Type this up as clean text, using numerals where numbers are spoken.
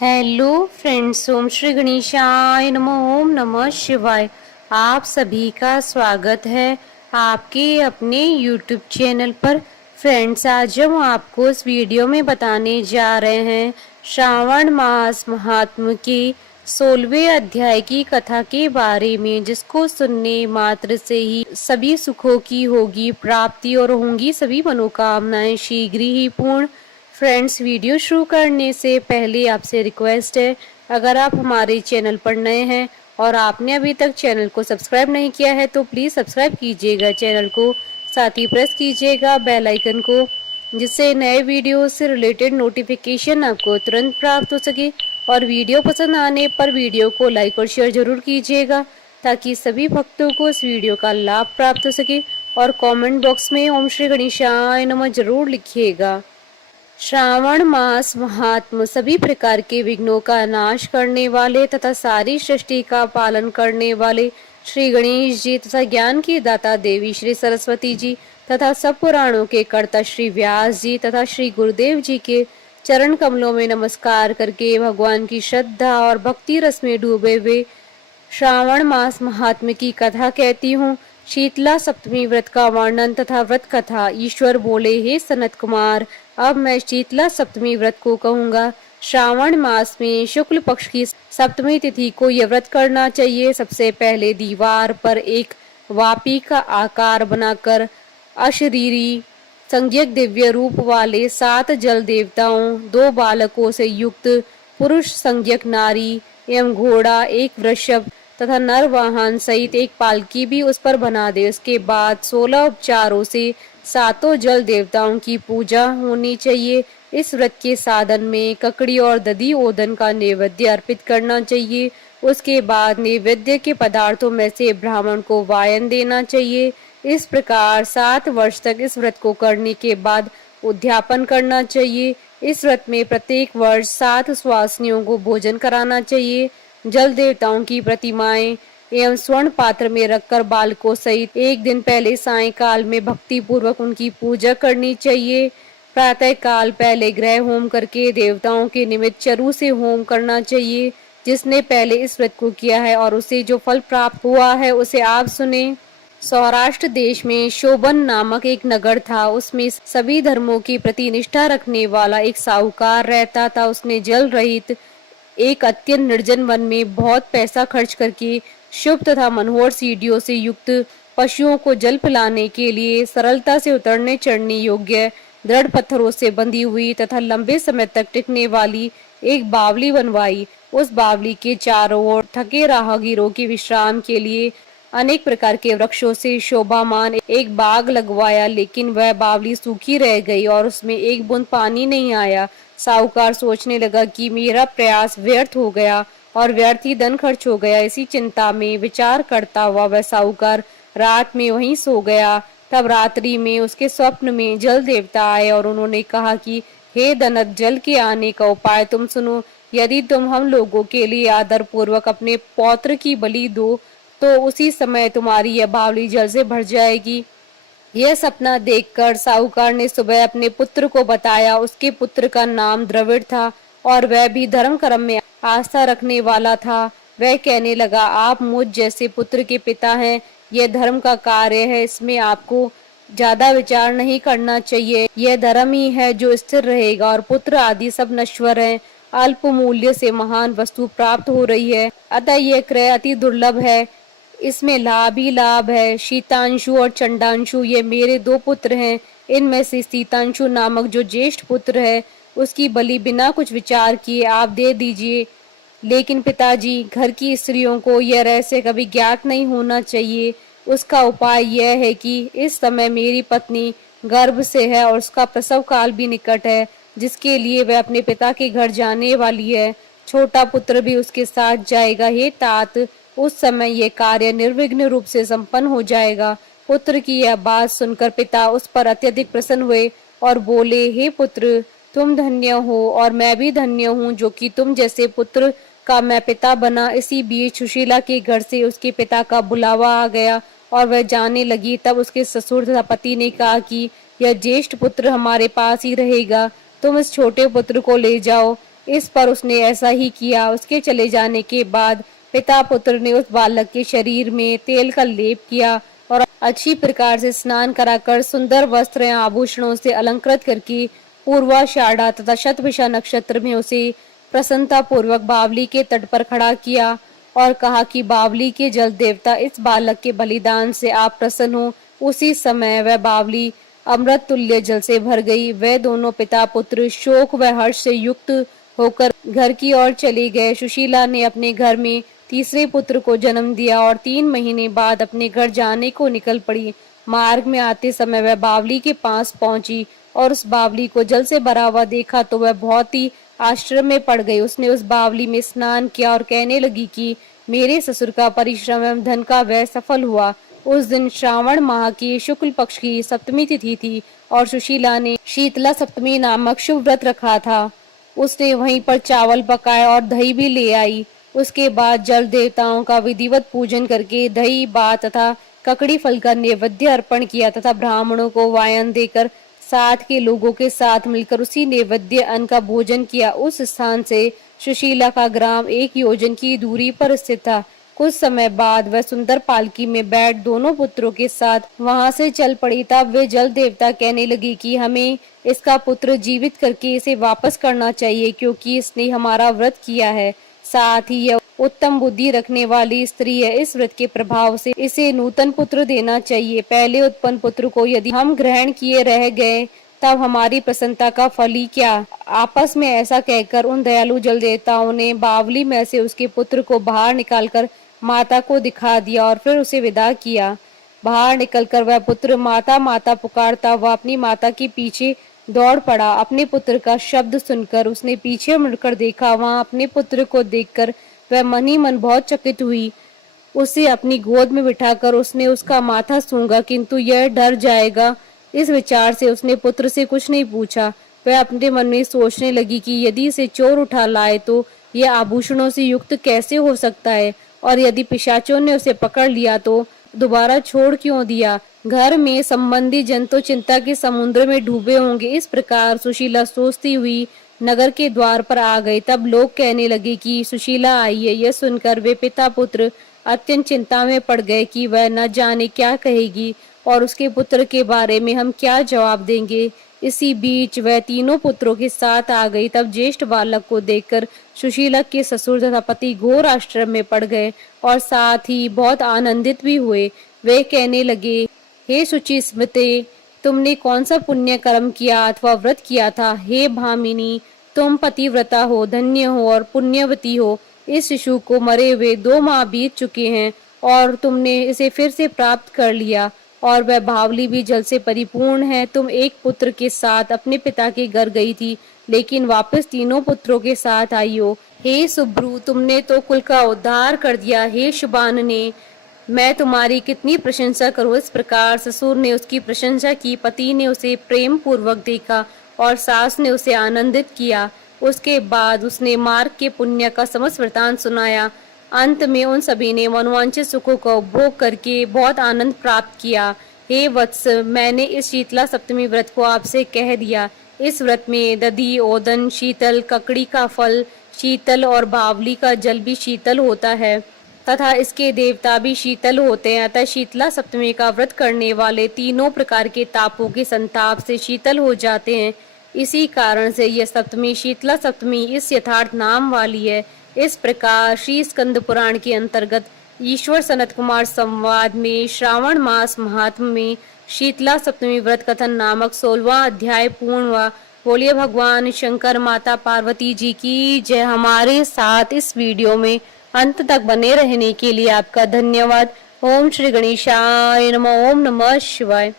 Hello friends, ओम श्री गणेशाय नमः। ओम नमः शिवाय। आप सभी का स्वागत है आपके अपने यूट्यूब चैनल पर। फ्रेंड्स, आज हम आपको इस वीडियो में बताने जा रहे हैं श्रावण मास महात्म के 16वें अध्याय की कथा के बारे में, जिसको सुनने मात्र से ही सभी सुखों की होगी प्राप्ति और होंगी सभी मनोकामनाएं शीघ्र ही पूर्ण। फ्रेंड्स, वीडियो शुरू करने से पहले आपसे रिक्वेस्ट है, अगर आप हमारे चैनल पर नए हैं और आपने अभी तक चैनल को सब्सक्राइब नहीं किया है तो प्लीज़ सब्सक्राइब कीजिएगा चैनल को, साथ ही प्रेस कीजिएगा बेल आइकन को, जिससे नए वीडियो से रिलेटेड नोटिफिकेशन आपको तुरंत प्राप्त हो सके। और वीडियो पसंद आने पर वीडियो को लाइक और शेयर जरूर कीजिएगा, ताकि सभी भक्तों को इस वीडियो का लाभ प्राप्त हो सके। और कमेंट बॉक्स में ओम श्री गणेशाय नमः जरूर लिखिएगा। श्रावण मास महात्म सभी प्रकार के विघ्नों का नाश करने वाले तथा सारी सृष्टि का पालन करने वाले श्री गणेश जी तथा ज्ञान की दाता देवी श्री सरस्वती जी तथा सब पुराणों के कर्ता श्री व्यास जी तथा श्री गुरुदेव जी के चरण कमलों में नमस्कार करके भगवान की श्रद्धा और भक्ति रस में डूबे हुए श्रावण मास महात्म्य की कथा कहती हूँ। शीतला सप्तमी व्रत का वर्णन तथा व्रत कथा। ईश्वर बोले, हे सनत कुमार, अब मैं शीतला सप्तमी व्रत को कहूँगा। श्रावण मास में शुक्ल पक्ष की सप्तमी तिथि को यह व्रत करना चाहिए। सबसे पहले दीवार पर एक वापी का आकार बनाकर अशरीरी संज्ञक दिव्य रूप वाले 7 जल देवताओं, 2 बालकों से युक्त पुरुष संज्ञक नारी एवं घोड़ा, एक वृषभ तथा नर वाहन सहित एक पालकी भी उस पर बना दे। उसके बाद 16 उपचारों से 7 जल देवताओं की पूजा होनी चाहिए। इस व्रत के साधन में ककड़ी और दधी ओदन का नैवेद्य अर्पित करना चाहिए। उसके बाद नैवेद्य के पदार्थों में से ब्राह्मण को वायन देना चाहिए। इस प्रकार 7 वर्ष तक इस व्रत को करने के बाद उद्यापन करना चाहिए। इस व्रत में प्रत्येक वर्ष 7 सुवासिनियों को भोजन कराना चाहिए। जल देवताओं की प्रतिमाएं एवं स्वर्ण पात्र में रखकर बालकों सहित एक दिन पहले सायंकाल में भक्ति पूर्वक उनकी पूजा करनी चाहिए। प्रातः काल पहले ग्रह होम करके देवताओं के निमित्त चरु से होम करना चाहिए। जिसने पहले इस व्रत को किया है और उसे जो फल प्राप्त हुआ है उसे आप सुने। सौराष्ट्र देश में शोभन नामक एक नगर था। उसमें सभी धर्मों के प्रति निष्ठा रखने वाला एक साहूकार रहता था। उसने जल रहित एक अत्यंत निर्जन वन में बहुत पैसा खर्च करके शुभ तथा मनोहर सीढ़ियों से युक्त पशुओं को जल पिलाने के लिए सरलता से उतरने चढ़ने योग्य दृढ़ पत्थरों से बंधी हुई तथा लंबे समय तक टिकने वाली एक बावली बनवाई। उस बावली के चारों ओर थके राहगीरों के विश्राम के लिए अनेक प्रकार के वृक्षों से शोभामान एक बाग लगवाया, लेकिन वह बावली सूखी रह गई और उसमें एक बूंद पानी नहीं आया। साहूकार सोचने लगा कि मेरा प्रयास व्यर्थ हो गया और व्यर्थ ही धन खर्च हो गया। इसी चिंता में विचार करता हुआ वह साहूकार रात में वहीं सो गया। तब रात्रि में उसके स्वप्न में जल देवता आए और उन्होंने कहा कि हे धनत, जल के आने का उपाय तुम सुनो। यदि तुम हम लोगों के लिए आदर पूर्वक अपने पौत्र की बलि दो तो उसी समय तुम्हारी यह बावली जल से भर जाएगी। यह सपना देखकर साहूकार ने सुबह अपने पुत्र को बताया। उसके पुत्र का नाम द्रविड़ था और वह भी धर्म कर्म में आस्था रखने वाला था। वह कहने लगा, आप मुझ जैसे पुत्र के पिता हैं। यह धर्म का कार्य है, इसमें आपको ज्यादा विचार नहीं करना चाहिए। यह धर्म ही है जो स्थिर रहेगा और पुत्र आदि सब नश्वर हैं। अल्प मूल्य से महान वस्तु प्राप्त हो रही है, अतः यह क्रय अति दुर्लभ है। इसमें लाभ ही लाभ है। शीतांशु और चंडांशु ये मेरे 2 पुत्र हैं। इनमें से शीतांशु नामक जो ज्येष्ठ पुत्र है उसकी बलि बिना कुछ विचार किए आप दे दीजिए। लेकिन पिताजी, घर की स्त्रियों को यह रहस्य कभी ज्ञात नहीं होना चाहिए। उसका उपाय यह है कि इस समय मेरी पत्नी गर्भ से है और उसका प्रसव काल भी निकट है, जिसके लिए वह अपने पिता के घर जाने वाली है। छोटा पुत्र भी उसके साथ जाएगा। हे तात, उस समय यह कार्य निर्विघ्न रूप से संपन्न हो जाएगा। पुत्र की यह बात सुनकर पिता उस पर अत्यधिक प्रसन्न हुए और बोले, हे पुत्र, तुम धन्य हो और मैं भी धन्य हूँ जो कि तुम जैसे पुत्र का मैं पिता बना। इसी बीच सुशीला के घर से उसके पिता का बुलावा आ गया और वह जाने लगी। तब उसके ससुर तथा पति ने कहा कि यह ज्येष्ठ पुत्र हमारे पास ही रहेगा, तुम इस छोटे पुत्र को ले जाओ। इस पर उसने ऐसा ही किया। उसके चले जाने के बाद पिता पुत्र ने उस बालक के शरीर में तेल का लेप किया और अच्छी प्रकार से स्नान कराकर सुंदर वस्त्र या आभूषणों से अलंकृत करके पूर्वाषाढ़ा तथा शतभिषा नक्षत्र में उसे प्रसन्नता पूर्वक बावली के तट पर खड़ा किया और कहा कि बावली के जल देवता, इस बालक के बलिदान से आप प्रसन्न हो। उसी समय वह बावली अमृत तुल्य जल से भर गई। वे दोनों पिता पुत्र शोक व हर्ष से युक्त होकर घर की ओर चले गए। सुशीला ने अपने घर में तीसरे पुत्र को जन्म दिया और 3 महीने बाद अपने घर जाने को निकल पड़ी। मार्ग में आते समय वह बावली के पास पहुंची और उस बावली को जल से भरा हुआ देखा तो वह बहुत ही आश्चर्य में पड़ गई। उसने उस बावली में स्नान किया और कहने लगी कि मेरे ससुर का परिश्रम एवं धन का व्यय सफल हुआ। उस दिन श्रावण माह की शुक्ल पक्ष की सप्तमी तिथि थी और सुशीला ने शीतला सप्तमी नामक शुभ व्रत रखा था। उसने वहीं पर चावल पकाए और दही भी ले आई। उसके बाद जल देवताओं का विधिवत पूजन करके दही भात तथा ककड़ी फल का नैवेद्य अर्पण किया तथा ब्राह्मणों को वायन देकर साथ के लोगों के साथ मिलकर उसी नैवेद्य अन्न का भोजन किया। उस स्थान से सुशीला का ग्राम 1 योजन की दूरी पर स्थित था। कुछ समय बाद वह सुंदर पालकी में बैठ दोनों पुत्रों के साथ वहां से चल पड़ी। तब वे जल देवता कहने लगी कि हमें इसका पुत्र जीवित करके इसे वापस करना चाहिए, क्योंकि इसने हमारा व्रत किया है। साथ ही यह उत्तम बुद्धि रखने वाली स्त्री है। इस व्रत के प्रभाव से इसे नूतन पुत्र देना चाहिए। पहले उत्पन्न पुत्र को यदि हम ग्रहण किए रह गए तब हमारी प्रसन्नता का फल ही क्या। आपस में ऐसा कहकर उन दयालु जल देवताओं ने बावली में से उसके पुत्र को बाहर निकालकर माता को दिखा दिया और फिर उसे विदा किया। बाहर निकलकर वह पुत्र माता माता पुकारता हुआ अपनी माता के पीछे दौड़ पड़ा। अपने पुत्र का शब्द सुनकर उसने पीछे मुड़कर देखा। वहां अपने पुत्र को देखकर वह मन ही मन बहुत चकित हुई। उसे अपनी गोद में बिठाकर उसने उसका माथा सूंघा, किंतु यह डर जाएगा, इस विचार से उसने पुत्र से कुछ नहीं पूछा। वह अपने मन में सोचने लगी कि यदि इसे चोर उठा लाए तो यह आभूषणों से युक्त कैसे हो सकता है, और यदि पिशाचों ने उसे पकड़ लिया तो दोबारा छोड़ क्यों दिया। घर में संबंधी जन तो चिंता के समुद्र में डूबे होंगे। इस प्रकार सुशीला सोचती हुई नगर के द्वार पर आ गई। तब लोग कहने लगे कि सुशीला आई है। यह सुनकर वे पिता पुत्र अत्यंत चिंता में पड़ गए कि वह न जाने क्या कहेगी और उसके पुत्र के बारे में हम क्या जवाब देंगे। इसी बीच वह तीनों पुत्रों के साथ आ गई। तब ज्येष्ठ बालक को देखकर सुशीला के ससुर तथा पति घोर आश्चर्य में पड़ गए और साथ ही बहुत आनंदित भी हुए। वे कहने लगे, हे शुचि स्मृते, तुमने कौन सा पुण्य कर्म किया अथवा व्रत किया था। हे भामिनी, तुम पतिव्रता हो, धन्य हो और पुण्यवती हो। इस शिशु को मरे हुए 2 माह बीत चुके हैं और तुमने इसे फिर से प्राप्त कर लिया और वह बावली भी जल से परिपूर्ण है। तुम एक पुत्र के साथ अपने पिता के घर गई थी, लेकिन वापस तीनों पुत्रों के साथ आई हो। हे सुब्रू, तुमने तो कुल का उद्धार कर दिया। हे शुभानने, मैं तुम्हारी कितनी प्रशंसा करूं। इस प्रकार ससुर ने उसकी प्रशंसा की। पति ने उसे प्रेम पूर्वक देखा और सास ने उसे आनंदित किया। उसके बाद उसने मार्ग के पुण्य का समस्त वृतांत सुनाया। अंत में उन सभी ने मनोवांछित सुखों का उपभोग करके बहुत आनंद प्राप्त किया। हे वत्स, मैंने इस शीतला सप्तमी व्रत को आपसे कह दिया। इस व्रत में दधी, ओदन, शीतल, ककड़ी का फल शीतल और बावली का जल भी शीतल होता है तथा इसके देवता भी शीतल होते हैं। अतः शीतला सप्तमी का व्रत करने वाले तीनों प्रकार के तापों के संताप से शीतल हो जाते हैं। इसी कारण से यह सप्तमी शीतला सप्तमी इस यथार्थ नाम वाली है। इस प्रकार श्री स्कंद पुराण के अंतर्गत ईश्वर सनत कुमार संवाद में श्रावण मास महात्म में शीतला सप्तमी व्रत कथन नामक 16वां अध्याय पूर्ण हुआ। बोलिए भगवान शंकर माता पार्वती जी की जय। हमारे साथ इस वीडियो में अंत तक बने रहने के लिए आपका धन्यवाद। ओम श्री गणेशाय नमः। ओम नमः शिवाय।